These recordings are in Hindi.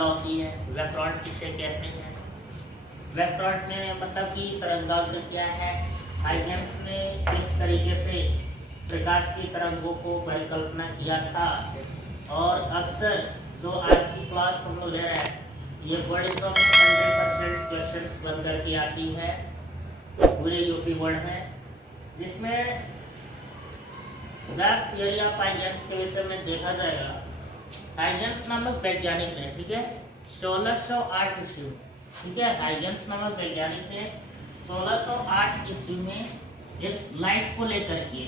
क्या होती है, वेव फ्रंट किसे कहते हैं। वेव फ्रंट में मतलब कि तरंगाग्र क्या है, हाइगेंस ने किस तरीके से प्रकाश की तरंगों को परिकल्पना किया था। और अक्सर जो आज की क्लास हम लोग ले रहे हैं ये बोर्ड में 100% क्वेश्चंस बन करके आती है पूरे यूपी बोर्ड में, जिसमें वेव थियरी ऑफ हाइगेंस के विषय में देखा जाएगा। हाइगेंस नामक वैज्ञानिक ने, ठीक है, 1608 ईस्वी, ठीक है, हाइगेंस नामक वैज्ञानिक ने 1608 ईस्वी में इस लाइट को लेकर के,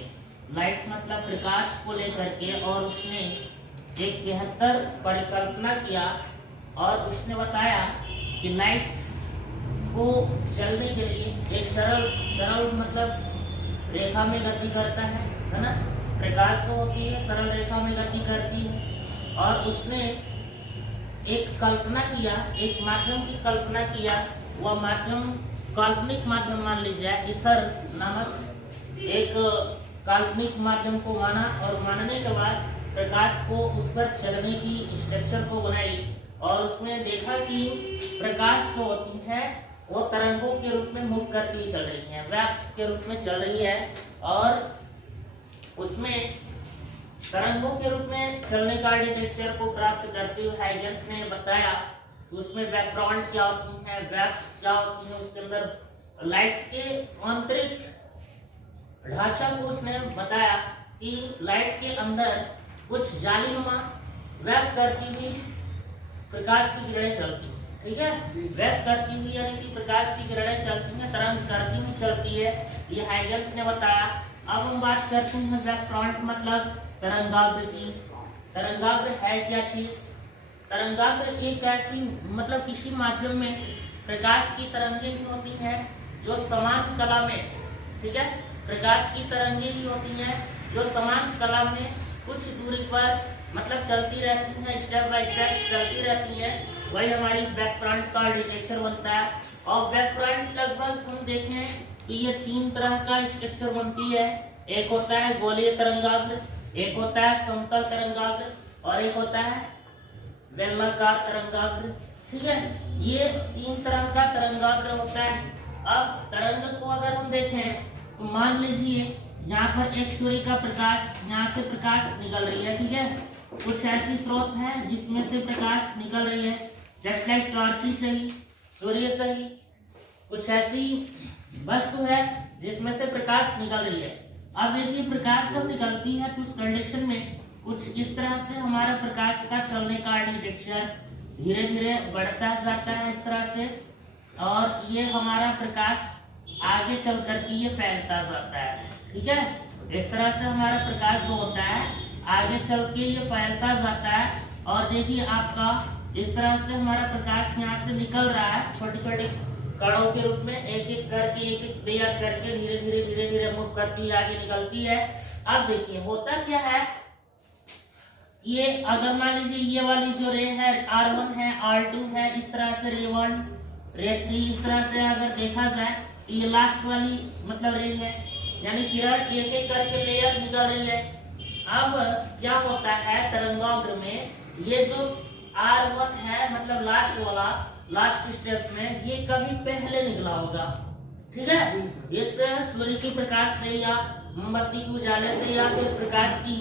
लाइट मतलब प्रकाश को लेकर के, और उसने एक बेहतर परिकल्पना किया और उसने बताया कि लाइट्स को चलने के लिए एक सरल मतलब रेखा में गति करता है ना, प्रकाश जो होती है सरल रेखा में गति करती है। और उसने एक कल्पना किया, एक माध्यम की कल्पना किया, वह माध्यम काल्पनिक माध्यम मान लीजिए, इथर नामक एक काल्पनिक माध्यम को माना, और मानने के बाद प्रकाश को उस पर चलने की स्ट्रक्चर को बनाई, और उसने देखा कि प्रकाश जो होती है वो तरंगों के रूप में मूव करती चल रही है, वेव्स के रूप में चल रही है, और उसमें तरंगों के रूप में चलने का आर्किटेक्चर को प्राप्त करते हुए हाइगेंस ने बताया उसमें वेव फ्रंट क्या होती है, वेव्स क्या होती है, उसके अंदर लाइट्स के आंतरिक ढांचा को उसने बताया कि लाइट के अंदर कुछ जालीनुमा वेव करती हुई प्रकाश की किरणें चलती हैं, ठीक है, वेव करती हुई यानी कि प्रकाश की किरणें चलती हैं, तरंग करती हुई चलती है, ये हाइगेंस ने बताया। अब हम बात करते हैं वेव फ्रंट मतलब तरंगाग्र की। तरंगाग्र है क्या चीज? तरंगाग्र एक ऐसी मतलब किसी माध्यम में प्रकाश की तरंगें ही होती हैं जो समान कला में, ठीक है, प्रकाश की तरंगें ही होती हैं जो समान कला में कुछ दूरी पर मतलब चलती रहती हैं, स्टेप बाय स्टेप चलती रहती हैं, वही हमारी वेव फ्रंट का डिटेक्शन बनता है। और वेव फ्रंट लगभग हम देखें तो ये 3 तरह का स्ट्रक्चर बनती है, एक होता है गोलीय तरंगाग्र, एक होता है समतल तरंगाग्र, और एक होता है बेलनाकार तरंगाग्र, ठीक है, ये 3 तरह का तरंगाग्र होता है। अब तरंग को अगर हम देखें तो मान लीजिए यहाँ पर एक सूर्य का प्रकाश, यहाँ से प्रकाश निकल रही है, ठीक है, कुछ ऐसी स्रोत है जिसमें से प्रकाश निकल रही है, जस्ट लाइक टॉर्च से ही, सूर्य से ही कुछ ऐसी वस्तु है जिसमें से प्रकाश निकल रही है। अब देखिए प्रकाश जब निकलती है तो उस कंडीशन में कुछ इस तरह से हमारा प्रकाश का चलने का आर्किटेक्चर धीरे धीरे बढ़ता जाता है इस तरह से, और ये हमारा प्रकाश आगे चल करके ये फैलता जाता है, ठीक है, इस तरह से हमारा प्रकाश जो होता है आगे चल के ये फैलता जाता है। और देखिए आपका इस तरह से हमारा प्रकाश यहाँ से निकल रहा है छोटे छोटे कणों के रूप में, एक एक करके एक एक लेयर करके धीरे धीरे धीरे धीरे मूव करती है, आगे निकलती है। अब देखिए होता क्या है, ये अगर मान लीजिए ये वाली जो रे है R1 है, R2 है, इस तरह से रे 1 रे 3 इस तरह से अगर देखा जाए तो ये लास्ट वाली मतलब रे है, यानी किरण एक एक करके लेयर निकल रही है। अब क्या होता है तरंगाग्र में, ये जो R1 है मतलब लास्ट वाला लास्ट स्टेप में ये कभी पहले निकला होगा, ठीक है, इस सूर्य की प्रकाश से या मोमबत्ती के उजाले से या फिर प्रकाश की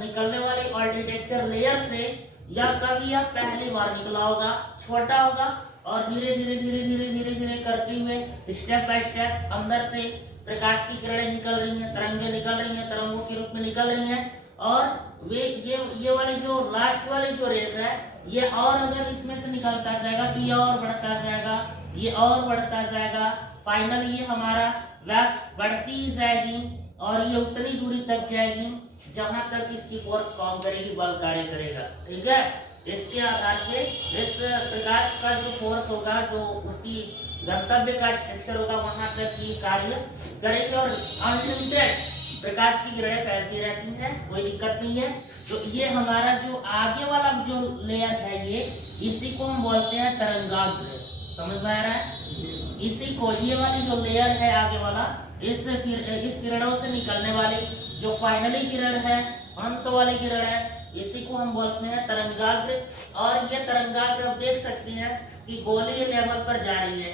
निकलने वाली आर्किटेक्चर लेयर से, या कभी यह पहली बार निकला होगा, छोटा होगा, और धीरे धीरे धीरे धीरे धीरे धीरे करते हुए स्टेप बाय स्टेप अंदर से प्रकाश की किरणें निकल रही हैं, तरंगें निकल रही हैं, तरंगों के रूप में निकल रही हैं, और वे ये वाली जो लास्ट वाली जो रेस है ये और अगर इसमें से निकलता जाएगा तो ये और बढ़ता जाएगा, ये और बढ़ता जाएगा, फाइनल ये हमारा वेव्स बढ़ती जाएगी और ये उतनी दूरी तक जाएगी जहां तक इसकी फोर्स काम करेगी, बल कार्य करेगा, ठीक है। इसके आधार पे इस प्रकाश का जो फोर्स होगा, जो उसकी गंतव्य का स्ट्रक्चर होगा, वहां तक ये कार्य करेगी और अनलिमिटेड प्रकाश की किरणें फैलती रहती हैं, कोई दिक्कत नहीं है। तो ये हमारा जो आगे वाला जो लेयर है ये, इसी को हम बोलते हैं तरंगाग्र, समझ में आ रहा है? इसी को, ये वाली जो लेयर है आगे वाला, इस किरणों से निकलने वाली जो फाइनली किरण है, अंत वाली किरण है, इसी को हम बोलते हैं तरंगाग्र। और ये तरंगाग्र आप देख सकते हैं कि गोलीय लेवल पर जा रही है,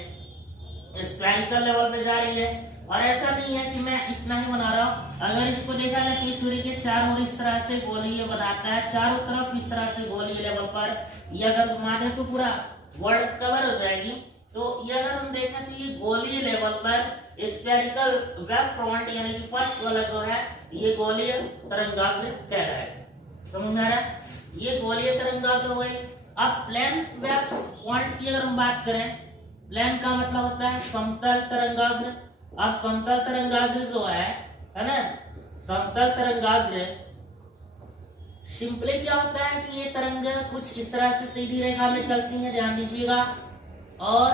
स्फेरिकल लेवल पे जा रही है। और ऐसा नहीं है कि मैं इतना ही बना रहा हूँ, अगर इसको देखा जाए तो सूर्य के चारों ओर इस तरह से गोलीय बनाता है, चारों तरफ इस तरह से गोलीय लेवल पर ये अगर घुमा दे तो पूरा वर्ल्ड कवर हो जाएगी। तो ये अगर हम देखें तो ये गोलीय लेवल पर स्फेरिकल वेव फ्रंट यानी कि फर्स्ट वाला जो है ये गोलीय तरंगाग्र कहलाएगा। समझ में आ रहा है? ये गोलीय तरंगाग्र हुए। अब प्लेन वेव फ्रंट की अगर हम बात करें, प्लेन का मतलब होता है समतल तरंगाग्र। अब समतल तरंगाग्र जो है ना, समतल तरंगाग्र सिंपली क्या होता है कि ये तरंग कुछ इस तरह से सीधी रेखा में चलती है, ध्यान दीजिएगा, और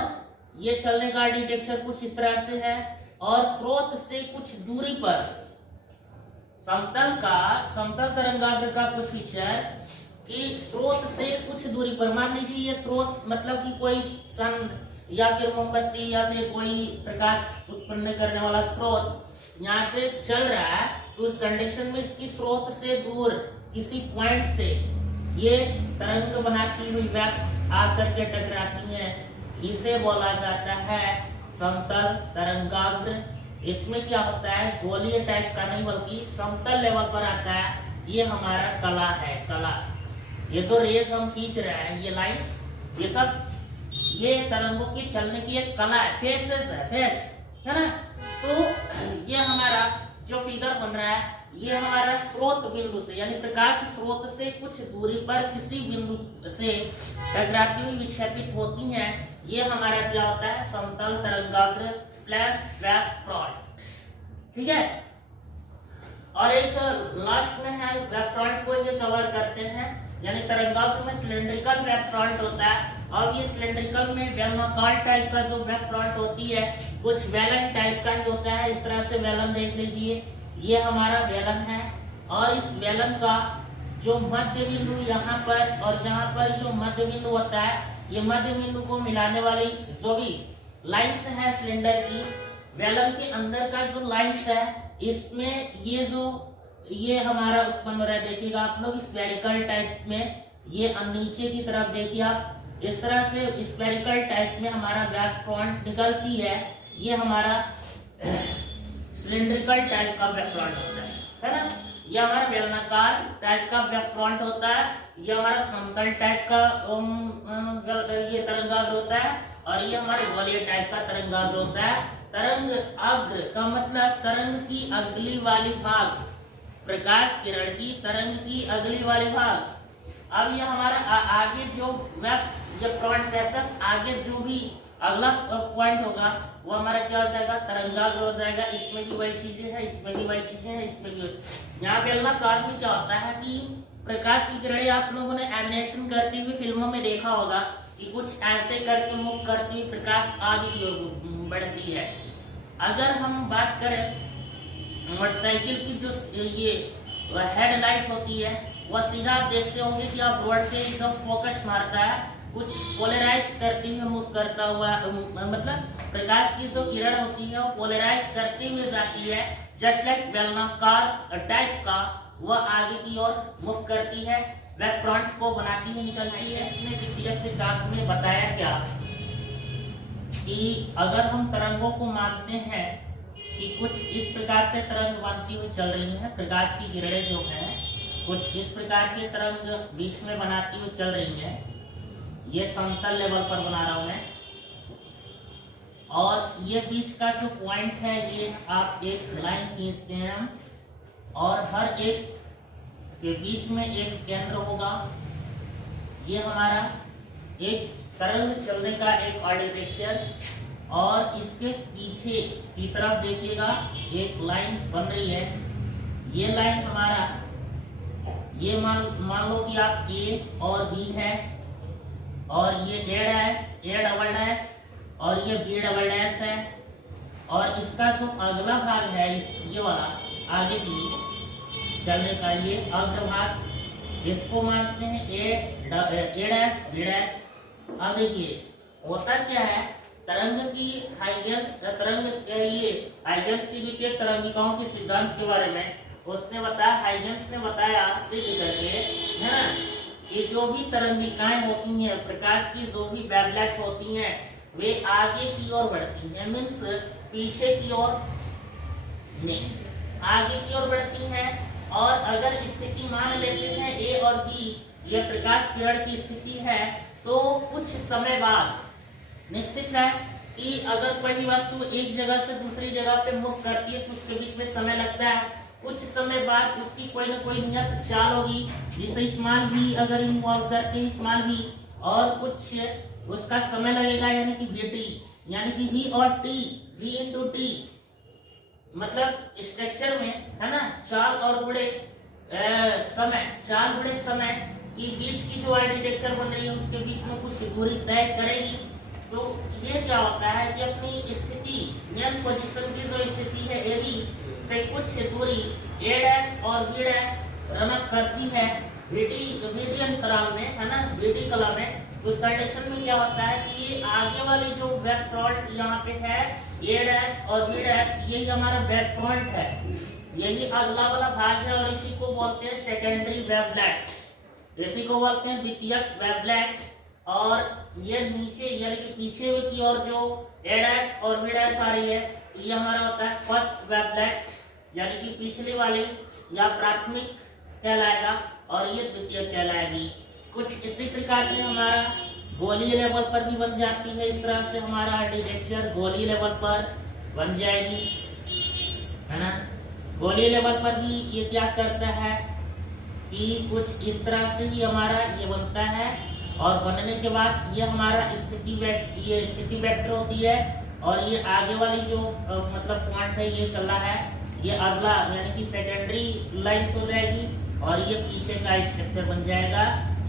ये चलने का डिटेक्शन कुछ इस तरह से है, और स्रोत से कुछ दूरी पर समतल तरंगाग्र का कुछ फीचर कि स्रोत से कुछ दूरी पर, मान लीजिए ये स्रोत मतलब कि कोई सन या फिर मोमबत्ती या फिर कोई प्रकाश उत्पन्न करने वाला स्रोत यहाँ से चल रहा है, तो उस कंडीशन में इसकी स्रोत से दूर किसी पॉइंट से ये तरंग बनाती हुई वेव्स आकर के टकराती हैं, इसे बोला जाता है समतल तरंगाग्र। इसमें क्या होता है, गोलीय टाइप का नहीं बल्कि समतल लेवल पर आता है। ये हमारा कला है, कला। ये जो रेस हम खींच रहे हैं, ये लाइंस, ये सब ये तरंगों की चलने की एक कला है, फेसेस है, फेस है ना। तो ये हमारा जो फिगर बन रहा है ये हमारा स्रोत बिंदु से यानी प्रकाश स्रोत से कुछ दूरी पर किसी बिंदु से टकराती हुई विक्षेपित होती हैं, ये हमारा क्या होता है समतल तरंगाग्र, प्लेन वेव फ्रंट। ठीक है। और एक लास्ट में है वेव फ्रंट को ये कवर करते हैं, यानी तरंगाग्र में सिलेंड्रिकल वेव फ्रंट होता है। अब ये सिलेंड्रिकल में बेलनाकार टाइप का जो वेव फ्रंट होती है कुछ वेलन टाइप का ही होता है। इस तरह से वेलन देख लीजिए, ये हमारा वेलन है, और इस वेलन का जो मध्य बिंदु यहाँ पर और यहाँ पर जो मध्य बिंदु होता है, ये मध्य बिंदु को मिलाने वाली जो भी लाइंस है सिलेंडर की, वेलन के अंदर का जो लाइंस है, इसमें ये हमारा उत्पन्न हो रहा है। देखिएगा आप लोग स्फेरिकल टाइप में, ये नीचे की तरफ देखिए आप, इस तरह से स्फेरिकल टाइप में हमारा वेव फ्रंट निकलती है। ये हमारा सिलिंड्रिकल टाइप का वेव फ्रंट होता है ना। ये हमारा बेलनाकार टाइप का वेव फ्रंट होता है। ये हमारा समतल टाइप का ये तरंगाग्र होता है, और ये हमारे गोलीय टाइप का तरंगाग्र होता है। तरंग अग्र का मतलब तरंग की अगली वाली भाग, प्रकाश किरण की तरंग की अगली वाली भाग। अब ये हमारा आगे जो वेव ये फ्रंट फेसेस आगे जो भी अगला पॉइंट होगा वो हमारा क्या हो जाएगा तरंगाग्र हो जाएगा। इसमें भी वही चीजें हैं, इसमें भी वही चीजें हैं, इसमें भी। यहाँ बेलनाकार में क्या होता है कि प्रकाश की किरणें आप लोगों ने एनिमेशन करती हुई फिल्मों में देखा होगा कि कुछ ऐसे करके मूव करती हुई प्रकाश आगे की ओर बढ़ती है। अगर हम बात करें मोटरसाइकिल की जो ये हेडलाइट होती है, वह सीधा आप देखते होंगे कि आप रोड पे एकदम फोकस मारता है, कुछ पोलराइज करते हुए मूव करता हुआ, मतलब प्रकाश की जो किरण होती है वो पोलराइज करते हुए जाती है, जस्ट लाइक बेलनाकार टाइप का वह आगे की ओर मूव करती है, वह फ्रंट को बनाती हुई निकलती है। इसमें द्वितीयक सिद्धांत में बताया क्या कि अगर हम तरंगों को मानते हैं कि कुछ इस प्रकार से तरंग बनती हुई चल रही है, प्रकाश की किरणें जो हैं कुछ इस प्रकार से तरंग बीच में बनाती हुई चल रही है, ये समतल लेवल पर बना रहा हूं मैं, और ये बीच का जो पॉइंट है ये आप एक लाइन खींचते हैं, और हर एक के बीच में एक केंद्र होगा। ये हमारा एक तरंग चलने का एक आर्टिफिशियल, और इसके पीछे की तरफ देखिएगा एक लाइन बन रही है। ये लाइन हमारा ये मान लो कि आप ए और बी है, और ये ए डबल डैश और ये बी डबल डैश है, और इसका जो अगला भाग है ये वाला आगे की चलने का ये अग्रभाग, इसको मानते हैं ए डैश बी डैश। अब देखिए होता क्या है, तरंग की हाइगेन्स की द्वितीय तरंगिकाओं के सिद्धांत के बारे में उसने बताया, हाइजेंस ने बताया सिद्ध करके, है ना, ये जो भी तरंगिकाएं होती हैं, प्रकाश की जो भी वेवलेट होती हैं, वे आगे की ओर बढ़ती हैं, मीन्स पीछे की ओर नहीं, आगे की ओर बढ़ती हैं। और अगर स्थिति मान लेते हैं ए और बी, यह प्रकाश किरण की स्थिति है, तो कुछ समय बाद निश्चित है कि अगर कोई भी वस्तु एक जगह से दूसरी जगह पे मूव करती है तो उसके बीच में समय लगता है। कुछ समय बाद उसकी कोई ना कोई नियत चाल होगी, जिसे स्मॉल भी अगर इन्वॉल्व करते हैं, स्मॉल भी, और कुछ उसका समय लगेगा, यानी कि वीटी, यानी कि वी और टी, वी इंटू टी, मतलब स्ट्रक्चर में, है ना, चाल और गुणे समय, चाल गुणे समय की बीच की जो आर्किटेक्चर बन रही है उसके बीच में कुछ दूरी तय करेगी। तो ये क्या होता है कि अपनी स्थिति, मेन पोजीशन की जो स्थिति है ए बी से कुछ दूरी ए डैश और बी डैश रन अप करती है वीटी अंतराल में, है ना, वीटी कला में। उस कंडीशन में क्या होता है कि ये आगे वाली जो वेब फ्रंट यहाँ पे है ए डैश और बी डैश, यही हमारा वेब फ्रंट है, यही अगला वाला भाग है, और इसी को बोलते हैं सेकेंडरी वेवलेट, इसी को बोलते हैं द्वितीयक वेवलेट। और ये नीचे यानी कि पीछे की ओर जो ए डैश और बी डैश आ रही है, ये हमारा होता है फर्स्ट वेवलेट, यानी कि पिछली वाली या प्राथमिक कहलाएगा, और ये द्वितीयक कहलाएगी। कुछ इसी प्रकार से हमारा गोलीय लेवल पर भी बन जाती है, इस तरह से हमारा आर्किटेक्चर गोलीय लेवल पर बन जाएगी, है ना। गोलीय लेवल पर भी ये क्या करता है कि कुछ इस तरह से ही हमारा ये बनता है, और बनने के बाद ये हमारा ये स्थिति वेक्टर होती है, और ये आगे वाली जो मतलब पॉइंट है ये कला है, ये अगला यानी कि सेकेंडरी लाइंस हो जाएगी, और ये पीछे का स्ट्रक्चर बन जाएगा।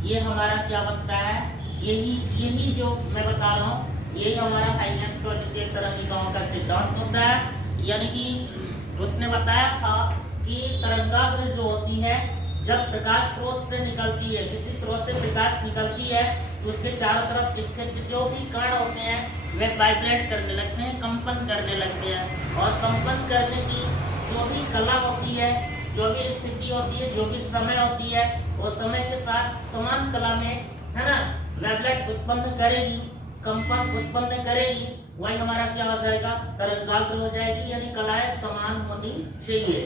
ये हमारा क्या बनता है, यही जो मैं बता रहा हूँ, यही हमारा हाइजेंस के तरंगिकाओं का सिद्धांत होता है। यानी कि उसने बताया था कि तरंगाग्र जो होती है, जब प्रकाश स्रोत से निकलती है, किसी स्रोत से प्रकाश निकलती है, तो उसके चारों तरफ स्थित जो भी कण होते हैं वे वाइब्रेट करने लगते हैं, कंपन करने लगते हैं, और कंपन करने की जो भी कला होती है, जो भी स्थिति होती है, जो भी समय होती है, वो समय के साथ समान कला में, है ना, वेवलेट उत्पन्न करेगी, कंपन उत्पन्न करेगी, वही हमारा क्या हो जाएगा, तरंगाग्र हो जाएगी। यानी कलाएं समान होनी चाहिए,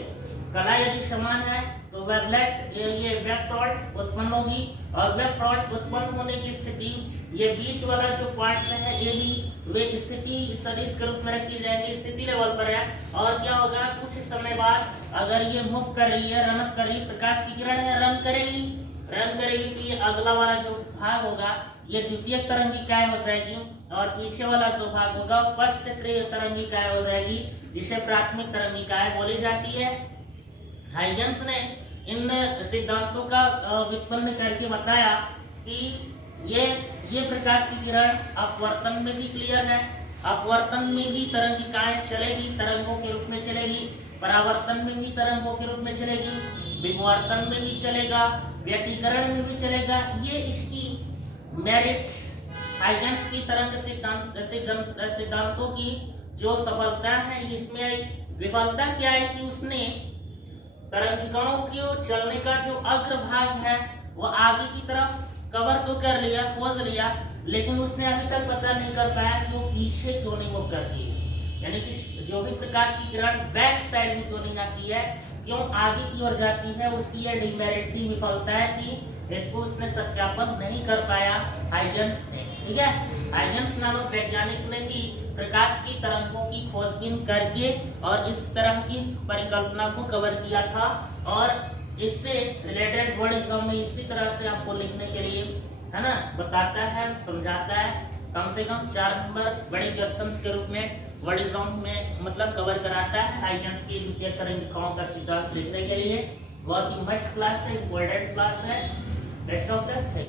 कला यदि समान है तो वेवलेट ये वेव फ्रंट उत्पन्न होगी, और वेव फ्रंट उत्पन्न होने की स्थिति, ये बीच वाला जो पार्ट्स है ए बी, वे स्थिति सदिश के रूप में रखी जाएगी, स्थिति लेवल पर है। और क्या होगा, कुछ समय बाद अगर ये मूव कर रही है, रन अप कर रही है, प्रकाश की किरण है, रन करेगी, तो ये अगला वाला जो भाग होगा ये द्वितीयक तरंगिकाएं हो जाएगी, और पीछे वाला जो भाग होगा पश्च तरंगिकाएं हो जाएगी, जिसे प्राथमिक तरंगिकाएं बोली जाती है। हाइजेंस ने इन सिद्धांतों का व्युत्पन्न करके बताया कि ये प्रकाश की किरण अपवर्तन में भी क्लियर है, अपवर्तन में भी तरंगिकाएं चलेगी, तरंगों के रूप में चलेगी, परावर्तन में भी तरंगों के रूप में चलेगी, विवर्तन में भी चलेगा, व्यतिकरण में भी चलेगा। ये इसकी मेरिट, हाइजेंस की तरंग सिद्धांतों की जो सफलता है इसमें आई। विफलता क्या है कि उसने तरंगिकाओं के चलने का जो अग्रभाग है वो आगे की तरफ कवर तो कर लिया, खोज लिया, लेकिन उसने अभी तक पता नहीं कर पाया कि वो पीछे क्यों नहीं मूव करती है, यानी कि जो भी प्रकाश की किरण बैक साइड में क्यों नहीं आती है, क्यों आगे की ओर जाती है, उसकी यह डिमेरिट थी, विफलता है कि इसको उसने सत्यापन नहीं कर पाया हाइजेंस ने। ठीक है, हाइजेंस नामक वैज्ञानिक ने ही प्रकाश की तरंगों की खोजबीन करके और इस तरह की परिकल्पना को कवर किया था, और इससे रिलेटेड वर्ड एग्जाम में इसी तरह से आपको लिखने के लिए, है ना, बताता है, समझाता है, कम से कम 4 नंबर बड़े क्वेश्चंस के रूप में वर्ड एग्जाम में मतलब कवर कराता है हाइजेंस की द्वितीय तरंगिकाओं का सिद्धांत लिखने के लिए। बहुत ही मस्त क्लास है, इम्पोर्टेंट क्लास है। Best of luck.